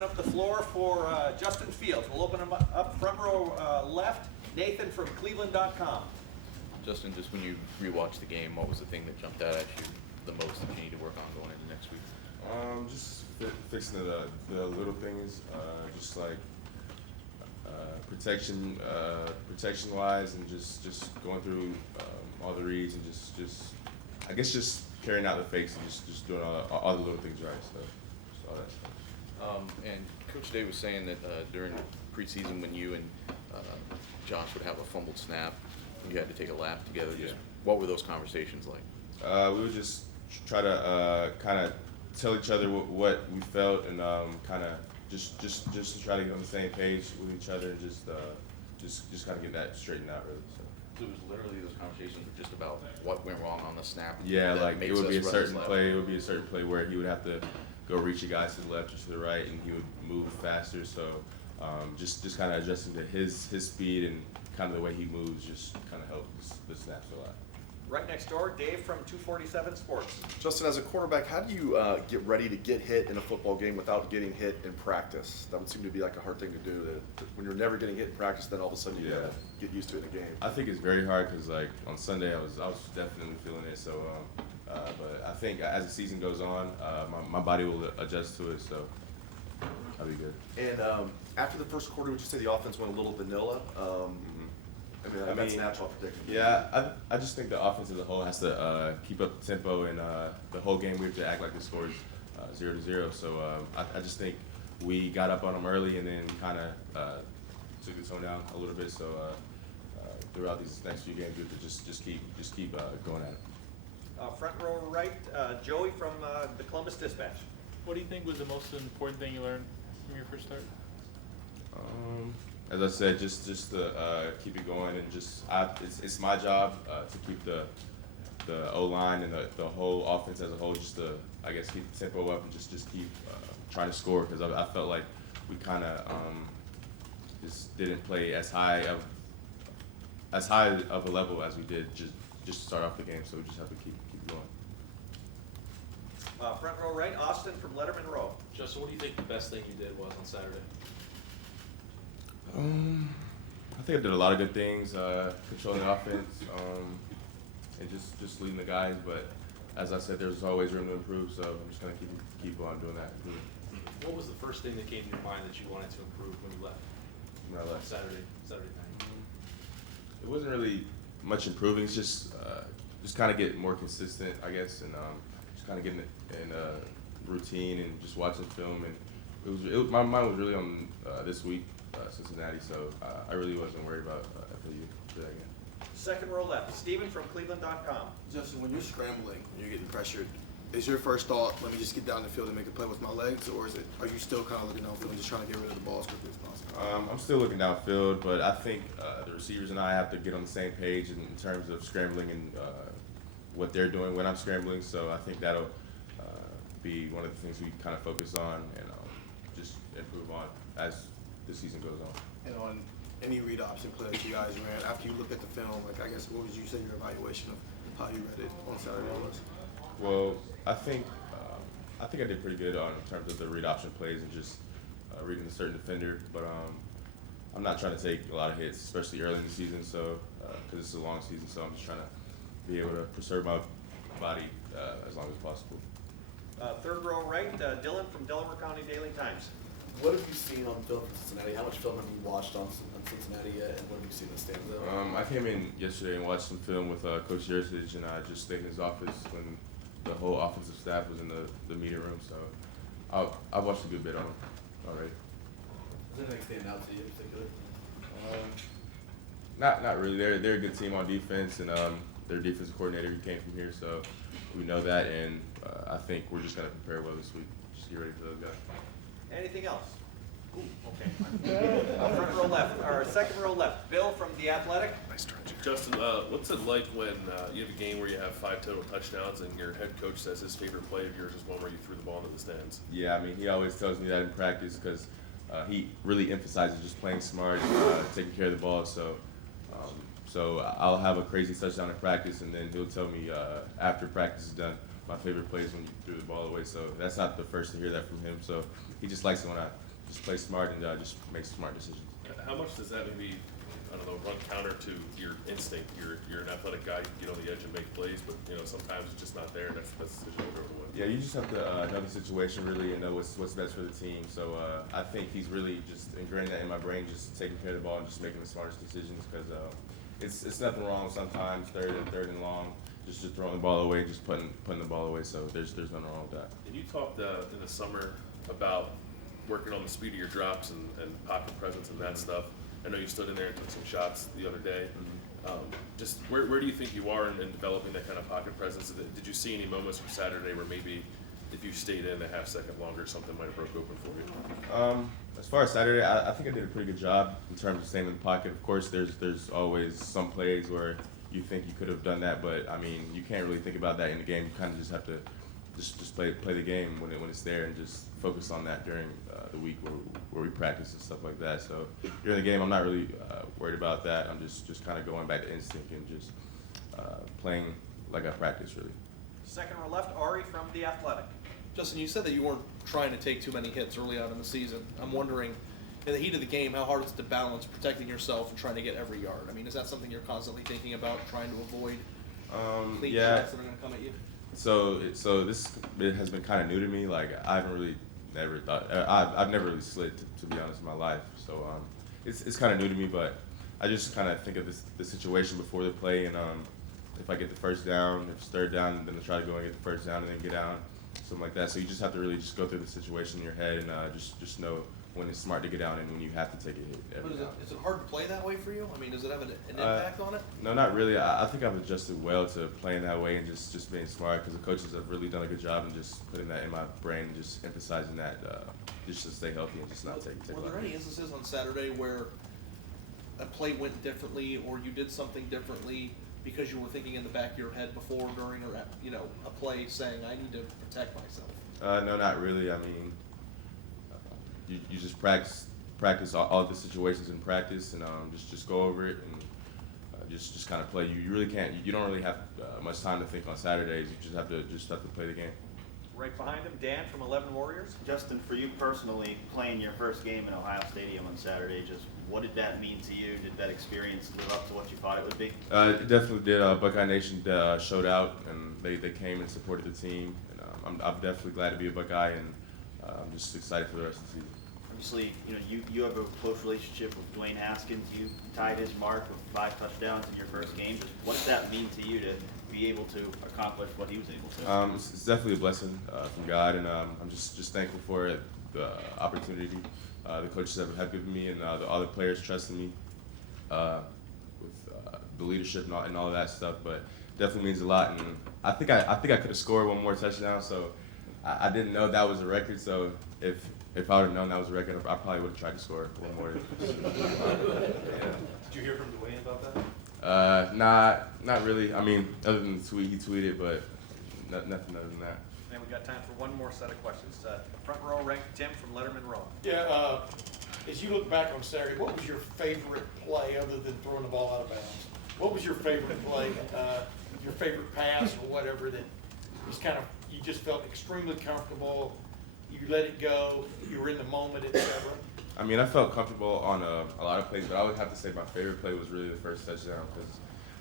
Up the floor for Justin Fields. We'll open him up front row left. Nathan from Cleveland.com. Justin, just when you rewatched the game, what was the thing that jumped out at you the most that you need to work on going into next week? Just fixing the little things, just like protection wise, and just going through all the reads and just carrying out the fakes and just doing all the little things right. So just all that stuff. And Coach Day was saying that during preseason when you and Josh would have a fumbled snap, you had to take a lap together. Just what were those conversations like? We would just try to kind of tell each other what we felt, and kind of just to try to get on the same page with each other, and just kind of get that straightened out, really. So It was literally those conversations were just about what went wrong on the snap. yeah, like it would be a certain play. Left. It would be a certain play where he would have to go reach a guy to the left or to the right, and he would move faster. So just kind of adjusting to his speed and kind of the way he moves just kind of helped the snaps a lot. Right next door, Dave from 247 Sports. Justin, as a quarterback, how do you get ready to get hit in a football game without getting hit in practice? That would seem to be like a hard thing to do. When you're never getting hit in practice, then all of a sudden you gotta get used to it in a game. I think it's very hard because like on Sunday I was definitely feeling it. So, but I think as the season goes on, my body will adjust to it. So I'll be good. And after the first quarter, would you say the offense went a little vanilla? I mean, that's natural predicting. Yeah, I just think the offense as a whole has to keep up the tempo, and the whole game we have to act like the score is 0-0. So I just think we got up on them early and then kind of took the tone down a little bit. So throughout these next few games, we have to just keep going at it. Front row right, Joey from the Columbus Dispatch. What do you think was the most important thing you learned from your first start? As I said, just to keep it going, and it's my job to keep the O-line and the whole offense as a whole, just to, I guess, keep the tempo up and just keep trying to score, because I felt like we kind of just didn't play as high of a level as we did just to start off the game, so we just have to keep going. Front row right, Austin from Letterman Row. Justin, what do you think the best thing you did was on Saturday? I think I did a lot of good things, controlling the offense, and just leading the guys. But as I said, there's always room to improve, so I'm just gonna keep on doing that. What was the first thing that came to your mind that you wanted to improve when you left? When I left. Saturday night. It wasn't really much improving. It's just kind of get more consistent, I guess, and just kind of getting in a routine and just watching film. And my mind was really on this week, Cincinnati. So I really wasn't worried about FAU for that game. Second row left, Steven from Cleveland.com. Justin, when you're scrambling, when you're getting pressured, is your first thought, let me just get down the field and make a play with my legs, or are you still kind of looking downfield and just trying to get rid of the ball as quickly as possible? I'm still looking downfield, but I think the receivers and I have to get on the same page in terms of scrambling and what they're doing when I'm scrambling. So I think that'll be one of the things we kind of focus on and just improve on as the season goes on. And on any read option play that you guys ran, after you looked at the film, like I guess what would you say your evaluation of how you read it on Saturday was? Well, I think I did pretty good in terms of the read option plays and just reading a certain defender. But I'm not trying to take a lot of hits, especially early in the season. So because it's a long season, so I'm just trying to be able to preserve my body as long as possible. Third row right, Dylan from Delaware County Daily Times. What have you seen on film from Cincinnati? How much film have you watched on Cincinnati yet, and what have you seen that stands out? I came in yesterday and watched some film with Coach Yersich, and I just stayed in his office when the whole offensive staff was in the meeting room. So I've watched a good bit on him already. Does anything stand out to you in particular? Not really. They're a good team on defense, and their defensive coordinator, he came from here, so we know that, and I think we're just gonna prepare well this week. Just get ready for those guys. Anything else? Ooh, okay. Front row left, or second row left, Bill from The Athletic. Nice try, Justin, what's it like when you have a game where you have 5 total touchdowns and your head coach says his favorite play of yours is one where you threw the ball into the stands? Yeah, I mean, he always tells me that in practice because he really emphasizes just playing smart, taking care of the ball. So I'll have a crazy touchdown in practice, and then he'll tell me after practice is done, my favorite play is when you threw the ball away. So that's not the first to hear that from him. So he just likes it when I just play smart and just make smart decisions. How much does that maybe, I don't know, run counter to your instinct? You're an athletic guy, you can get on the edge and make plays, but sometimes it's just not there, and that's the decision over to win. Yeah, you just have to know the situation really and know what's best for the team. So I think he's really just ingrained that in my brain, just taking care of the ball and just making the smartest decisions, because it's nothing wrong sometimes third and long, just throwing the ball away, just putting the ball away. So there's nothing wrong with that. And you talked in the summer about working on the speed of your drops and pocket presence and that stuff. I know you stood in there and took some shots the other day. Just where do you think you are in developing that kind of pocket presence? Did you see any moments from Saturday where maybe if you stayed in a half second longer, something might have broke open for you? As far as Saturday, I think I did a pretty good job in terms of staying in the pocket. Of course, there's always some plays where you think you could have done that, but I mean, you can't really think about that in the game. You kind of just have to just play the game when it's there and just focus on that during the week where we practice and stuff like that. So during the game, I'm not really worried about that. I'm just kind of going back to instinct and just playing like I practice, really. Second row left, Ari from The Athletic. Justin, you said that you weren't trying to take too many hits early on in the season. I'm wondering, in the heat of the game, how hard is it to balance protecting yourself and trying to get every yard? I mean, is that something you're constantly thinking about, trying to avoid clean shots that are going to come at you? So it has been kind of new to me. Like I haven't really never thought I've never really slid to be honest in my life. So it's kind of new to me, but I just kind of think of the situation before the play, and if I get the first down, if it's third down, then I try to go and get the first down and then get down, something like that. So you just have to really just go through the situation in your head and just know when it's smart to get down and when you have to take a hit every But down. is it hard to play that way for you? I mean, does it have an impact on it? No, not really. I think I've adjusted well to playing that way and just being smart, because the coaches have really done a good job in just putting that in my brain and just emphasizing that just to stay healthy and just not take a Were lot there of any hits. instances on Saturday where a play went differently, or you did something differently because you were thinking in the back of your head before, during, or a play saying, I need to protect myself? No, not really. I mean, you just practice all the situations in practice, and just go over it and just kind of play. You really can't. You don't really have much time to think on Saturdays. You just have to play the game. Right behind him, Dan from 11 Warriors. Justin, for you personally, playing your first game in Ohio Stadium on Saturday, just what did that mean to you? Did that experience live up to what you thought it would be? It definitely did. Buckeye Nation showed out, and they came and supported the team. And I'm definitely glad to be a Buckeye, and I'm just excited for the rest of the season. Obviously, you have a close relationship with Dwayne Haskins. You tied his mark with 5 touchdowns in your first game. Just what does that mean to you to be able to accomplish what he was able to? It's definitely a blessing from God, and I'm just thankful for the opportunity the coaches have given me, and all the players trusting me with the leadership and all of that stuff. But definitely means a lot, and I think I could have scored one more touchdown. So I didn't know that was a record. So if I would have known that was a record, I probably would have tried to score one more. Did you hear from Dwayne about that? Not really. I mean, other than the tweet, he tweeted, but nothing other than that. And we got time for one more set of questions. Front row, ranked Tim from Letterman Row. Yeah, as you look back on Saturday, what was your favorite play other than throwing the ball out of bounds? What was your favorite play, your favorite pass or whatever that was kind of, you just felt extremely comfortable, you let it go, you were in the moment, etc.? I mean, I felt comfortable on a lot of plays, but I would have to say my favorite play was really the first touchdown, because,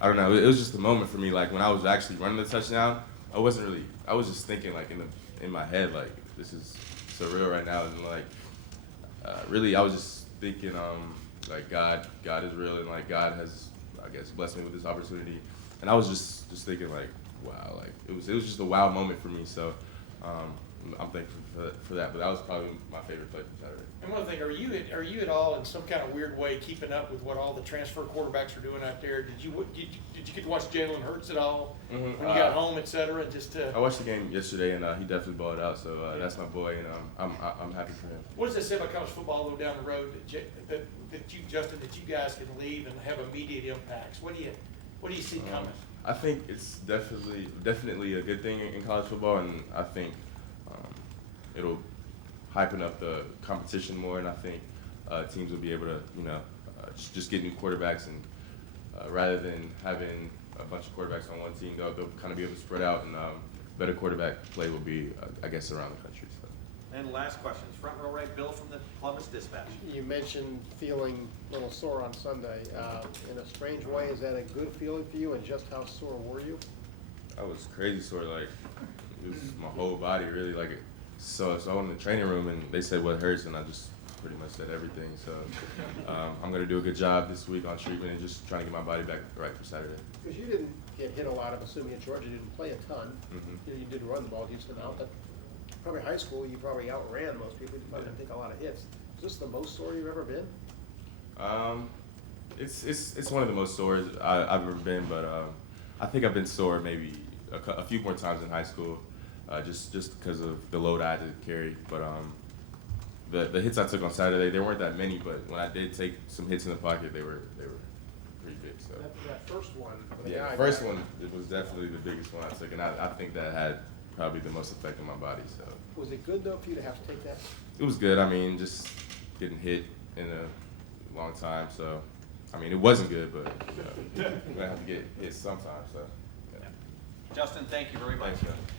I don't know, it was just the moment for me. Like, when I was actually running the touchdown, I was just thinking, like, in my head, like, this is surreal right now, and, like, really, I was just thinking, like, God is real, and, like, God has, I guess, blessed me with this opportunity, and I was just thinking, like, wow, like, it was just a wow moment for me, so I'm thankful for that, but that was probably my favorite play from Saturday. And one thing, are you at all in some kind of weird way keeping up with what all the transfer quarterbacks are doing out there? Did you get to watch Jalen Hurts at all when you got home, et cetera? I watched the game yesterday, and he definitely balled out. So that's my boy, and I'm happy for him. What does that say about college football though down the road that you, Justin, that you guys can leave and have immediate impacts? What do you see coming? I think it's definitely a good thing in college football, and I think it'll hypen up the competition more, and I think teams will be able to, just get new quarterbacks, and rather than having a bunch of quarterbacks on one team, they'll kind of be able to spread out, and better quarterback play will be, I guess, around the country. So. And last questions, front row right, Bill from the Columbus Dispatch. You mentioned feeling a little sore on Sunday. In a strange way, is that a good feeling for you, and just how sore were you? I was crazy sore, like, it was my whole body, really, like, so I was in the training room, and they said what hurts, and I just pretty much said everything, so I'm going to do a good job this week on treatment and just trying to get my body back right for Saturday. Because you didn't get hit a lot, I'm assuming at Georgia, you didn't play a ton. You did run the ball, decent amount, but probably high school, you probably outran most people, you probably didn't take a lot of hits. Is this the most sore you've ever been? It's one of the most sore I've ever been, but I think I've been sore maybe a few more times in high school, just because of the load I had to carry. But the hits I took on Saturday, there weren't that many, but when I did take some hits in the pocket, they were pretty big. So That first one. yeah, the first one, it was definitely the biggest one I took, and I think that had probably the most effect on my body. So Was it good though for you to have to take that? it was good. I mean, just getting hit in a long time. So I mean, it wasn't good, but you know, I have to get hit sometimes. So yeah. Justin, thank you very much. Thanks, man.